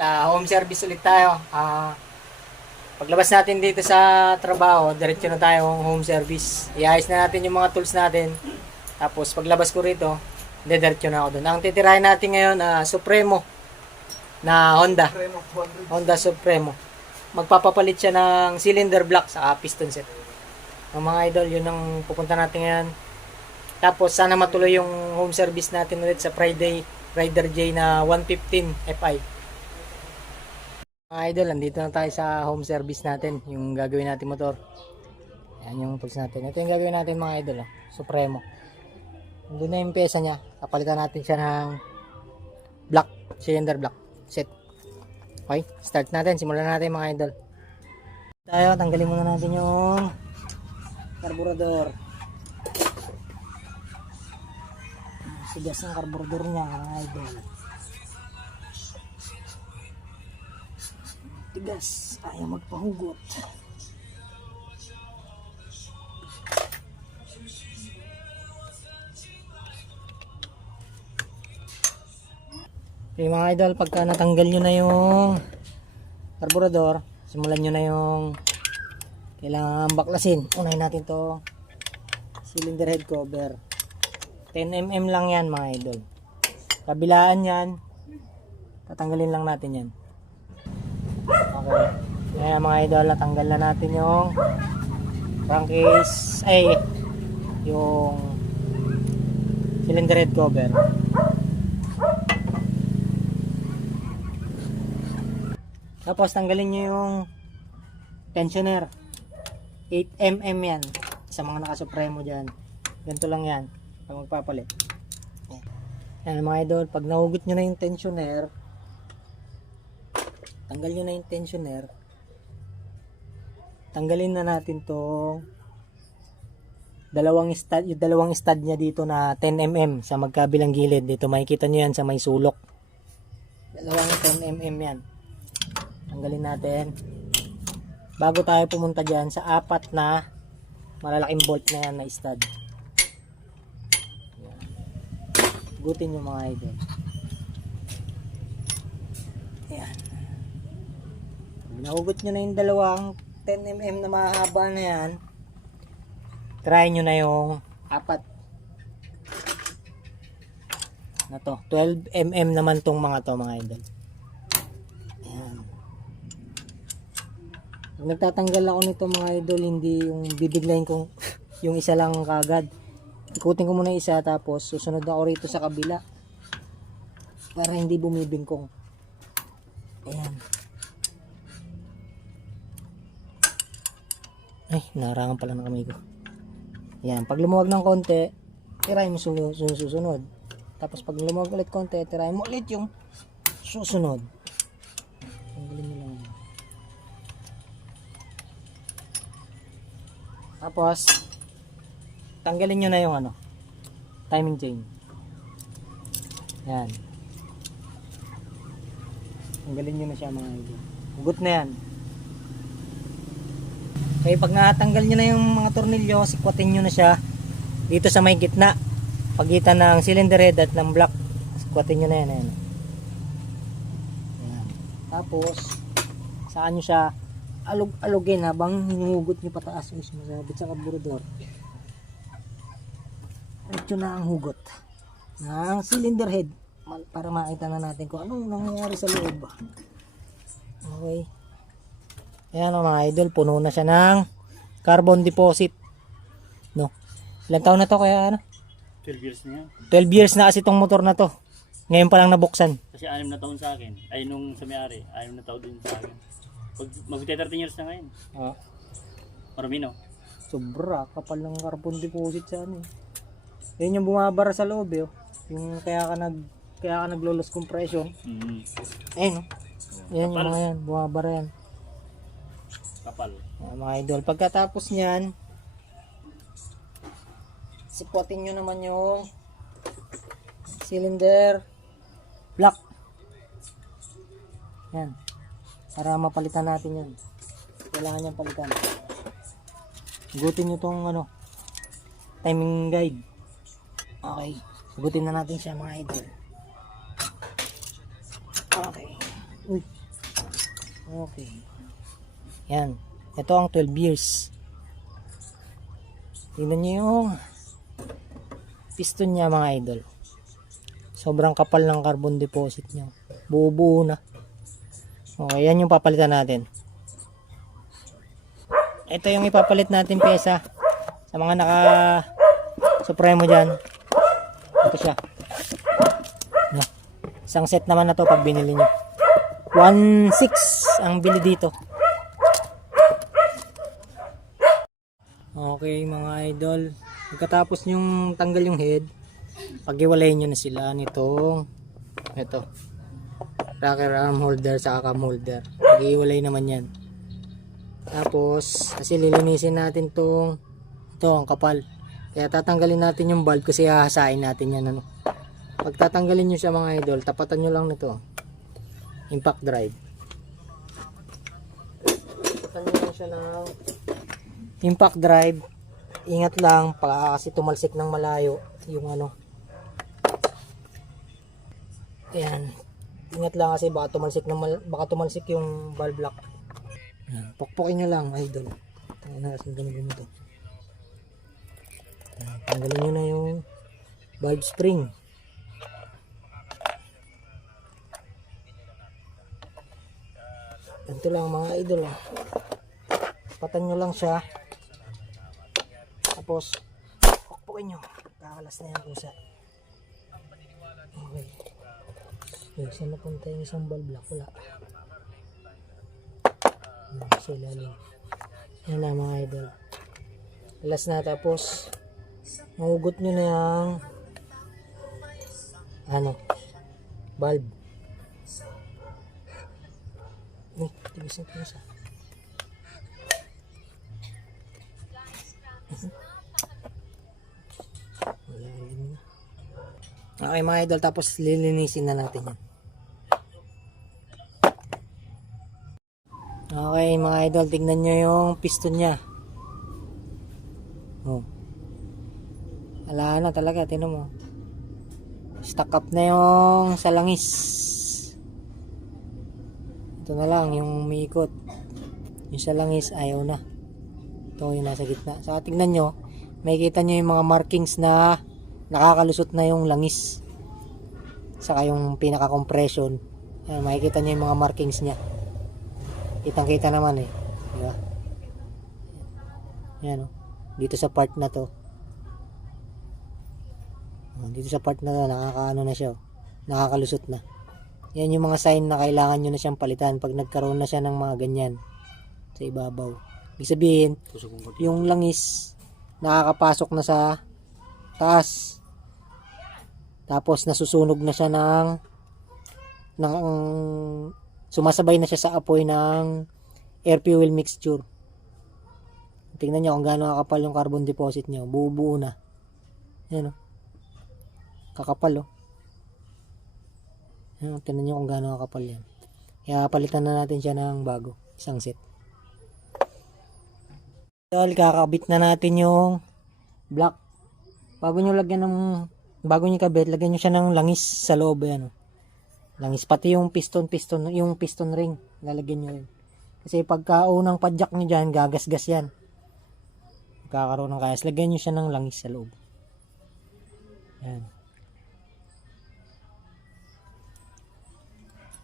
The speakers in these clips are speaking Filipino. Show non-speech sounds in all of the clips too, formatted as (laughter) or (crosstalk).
Ah, home service ulit tayo. Ah, paglabas natin dito sa trabaho, diretso na tayo home service. Iayos na natin yung mga tools natin. Tapos paglabas ko rito, diretso na ako doon. Ang titirahin natin ngayon, ah, Supremo na Honda. Honda Supremo. Magpapapalit siya ng cylinder block sa piston set. Ang mga idol, yun ang pupunta natin ngayon. Tapos sana matuloy yung home service natin ulit sa Friday Rider J na 115 FI. Mga idol, andito na tayo sa home service natin, yung gagawin natin motor. Yan yung tools natin. Ito yung gagawin natin mga idol, oh. Supremo. Doon na yung pesa niya. Kapalitan natin siya ng black, cylinder black set. Okay, start natin. Simulan natin mga idol. Tayo, tanggalin muna natin yung carburetor. Sigas ng carburetor niya mga idol. Tigas ayaw magpahugot. Okay mga idol pagka natanggal nyo na yung carburetor simulan nyo na yung kailangan baklasin. Unahin natin to. Cylinder head cover. 10mm lang yan mga idol. Kabilaan yan. Tatanggalin lang natin yan Okay. Kaya mga idol, natanggal na natin yung crankcase, ay, yung cylinder head cover. Tapos tanggalin nyo yung tensioner. 8mm yan. Sa mga nakasupremo dyan. Ganito lang yan. Pag magpapalit. Yan mga idol, pag nahugot nyo na yung tensioner, tanggal nyo na yung tensioner. Tanggalin na natin tong dalawang stud yung dalawang stud niya dito na 10mm sa magkabilang gilid. Dito makikita nyo yan sa may sulok. Dalawang 10mm yan. Tanggalin natin. Bago tayo pumunta dyan sa apat na malalaking bolt na yan na stud. Gutin nyo mga idol Nahugot nyo na yung dalawang 10mm na mahaba na yan. Try nyo na yung apat. Na to. 12mm naman tong mga to mga idol. Ayan. Pag nagtatanggal ako nito mga idol, hindi yung bibiglayin kong (laughs) yung isa lang kagad. Ikutin ko muna isa tapos susunod ako rito sa kabila. Para hindi bumibingkong. Ay, narangan pala ng kamay ko. Yan, pag lumuwag ng konti, tirahin mo sunod, susunod. Tapos pag lumuwag ulit konti, tirahin mo ulit yung susunod. Tanggalin mo lang. Tapos, tanggalin nyo na yung ano, timing chain. Yan. Tanggalin nyo na siya mga idol. Hugot na yan. Okay, pag natanggal nyo na yung mga tornilyo, sikwatin nyo na siya dito sa may gitna. Pagitan ng cylinder head at ng block. Sikwatin nyo na yan. Ayan. Tapos, saan nyo siya alog-alogin habang hinuhugot nyo pataas yung sumasabit sa carburetor. Ito na ang hugot ng cylinder head para makita na natin kung anong nangyayari sa loob. Okay. Ayan o mga idol, puno na siya ng carbon deposit. No. Ilang taon na to kaya ano? 12 years na yan. 12 years na kasi itong motor na to. Ngayon pa lang nabuksan. Kasi 6 na taon sa akin. Ay nung sa may-ari, 6 na taon din sa akin. Pag mag-13 years na ngayon. Ah, Marami no? sobra, kapal ng carbon deposit sa ano. eh. Yan yung bumabara sa loob eh. oh. Yung kaya ka nag kaya ka naglo-loss compression. Mm. Ayun oh. Yan yung mga yan, bumabara yan. Ayan, mga idol, pagkatapos niyan, sipotin nyo naman yung cylinder block. Yan. Para mapalitan natin yan. Kailangan niyang palitan. Gutin nyo tong ano, timing guide. Okay. Gutin na natin siya mga idol. Okay. Uy. Okay. Yan. Ito ang 12 years. Tingnan nyo yung piston niya mga idol. Sobrang kapal ng carbon deposit niya. Buo-buo na. Okay, yan yung papalitan natin. Ito yung ipapalit natin pyesa sa mga naka Supremo dyan. Ito siya. Isang set naman na to pag binili nyo. 1.6 ang bili dito. Okay mga idol. Pagkatapos yung tanggal yung head, paghiwalayin nyo na sila nitong ito. Rocker arm holder sa cam holder. Paghiwalay naman yan. Tapos, kasi lilinisin natin tong ito ang kapal. Kaya tatanggalin natin yung bulb kasi hahasain natin yan ano. Pag tatanggalin nyo siya mga idol, tapatan nyo lang nito. Impact drive. Tapatan nyo lang siya ng impact drive. Ingat lang pa kasi tumalsik ng malayo yung ano. Ayan. Ingat lang kasi baka tumalsik ng baka tumalsik yung valve lock. Ayan. Pukpukin nyo lang idol. Tayo na kasi ganun ganito. Ayan, Tanggalin nyo na yung valve spring. Ganito lang mga idol. Patan nyo lang siya. Tapos, pukpukin nyo. Kakalas na yung pusa. Okay. Okay, saan napunta yung isang valve lock? Wala. Ayan, sa ilalim. Yan na mga idol. Alas na tapos, mahugot nyo na yung ano, bulb. Uy, tigisan ko na. Okay mga idol, tapos lilinisin na natin yan. Okay mga idol, tignan nyo yung piston niya. Oh. Wala na talaga, tinan mo. Stuck up na yung salangis. Ito na lang, yung umiikot. Yung salangis, ayaw na. Ito yung nasa gitna. Saka tignan nyo, makikita nyo yung mga markings na nakakalusot na yung langis. Saka yung pinaka-compression. Ayan, makikita nyo yung mga markings niya. Kitang kita naman eh. Di ba? Yan o. Dito sa part na to. Oh, Dito sa part na to, nakakaano na siya. oh. Nakakalusot na. Yan yung mga sign na kailangan nyo na siyang palitan pag nagkaroon na siya ng mga ganyan sa ibabaw. Ibig sabihin, yung langis nakakapasok na sa taas. Tapos nasusunog na siya ng ng sumasabay na siya sa apoy ng air fuel mixture. Tingnan niyo kung gaano kakapal yung carbon deposit niyo. Buo-buo na. Yan oh. Kakapal oh. Yan, tingnan niyo kung gaano kakapal yan. Kaya palitan na natin siya ng bago. Isang set. Tol, kakabit na natin yung black. Bago nyo lagyan ng bago nyo kabit, lagyan nyo siya ng langis sa loob yan. oh. Langis pati yung piston piston yung piston ring lalagyan nyo rin. Kasi pagka unang padjak nyo dyan, gagasgas yan. Magkakaroon ng kayas. Lagyan nyo siya ng langis sa loob. Yan.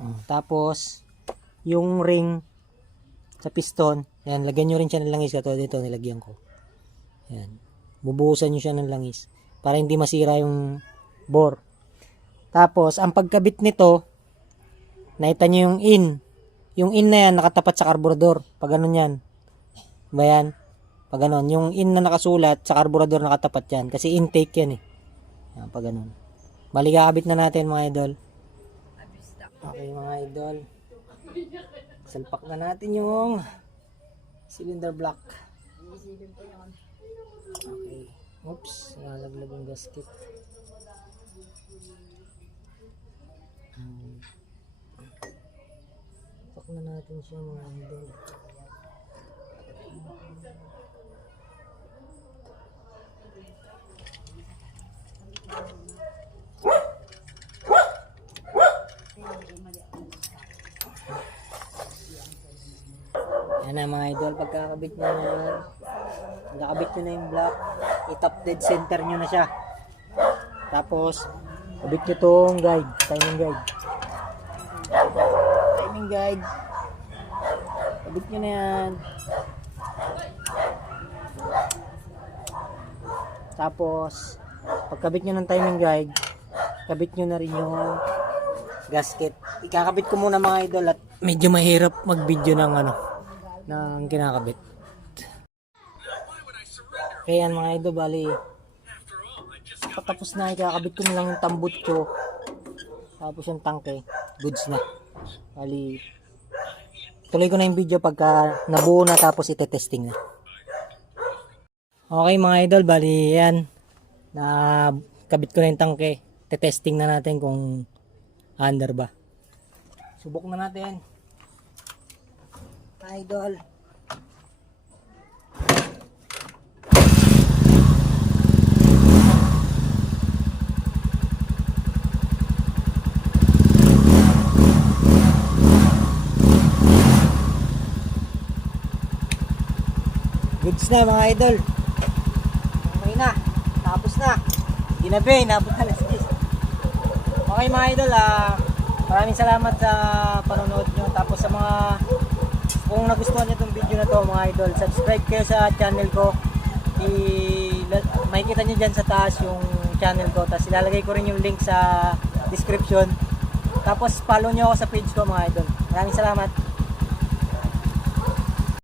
Oh, tapos, yung ring sa piston, yan, lagyan nyo rin siya ng langis. Ito, dito, nilagyan ko. Yan. Bubuhusan nyo siya ng langis. Para hindi masira yung bore. Tapos, ang pagkabit nito, nakita nyo yung in. Yung in na yan, nakatapat sa karburador. Pag ganun yan. Ba yan? Pag ganun. Yung in na nakasulat, sa karburador nakatapat yan. Kasi intake yan eh. Yan, pag ganun. Bali, kakabit na natin mga idol. Okay mga idol. Salpak na natin yung cylinder block. Okay. Oops, nalaglag yung gasket. Um, Pak na natin siya mga idol. Yan na mga idol, pagkakabit na yan, pagkakabit nyo na yung block, i-top dead center nyo na siya. Tapos, kabit nyo tong guide, timing guide. Timing guide. Kabit nyo na yan. Tapos, pagkabit nyo ng timing guide, kabit nyo na rin yung gasket. Ikakabit ko muna mga idol at medyo mahirap mag-video ng ano, ng kinakabit. Kaya yan mga idol, bali, patapos na ikakabit ko na lang yung tambutso. Tapos yung tangke, goods na. Bali, tuloy ko na yung video pagka nabuo na tapos ite-testing na. Okay mga idol, bali yan. Na kabit ko na yung tangke. Te-testing na natin kung under ba. Subok na natin. Idol. Na mga idol. Okay na. Tapos na. Ginabi, nabot na alas 10. Okay mga idol, ah, maraming salamat sa panonood nyo. Tapos sa mga, kung nagustuhan nyo itong video na to mga idol, subscribe kayo sa channel ko. I, makikita nyo dyan sa taas yung channel ko. Tapos ilalagay ko rin yung link sa description. Tapos follow nyo ako sa page ko mga idol. Maraming salamat.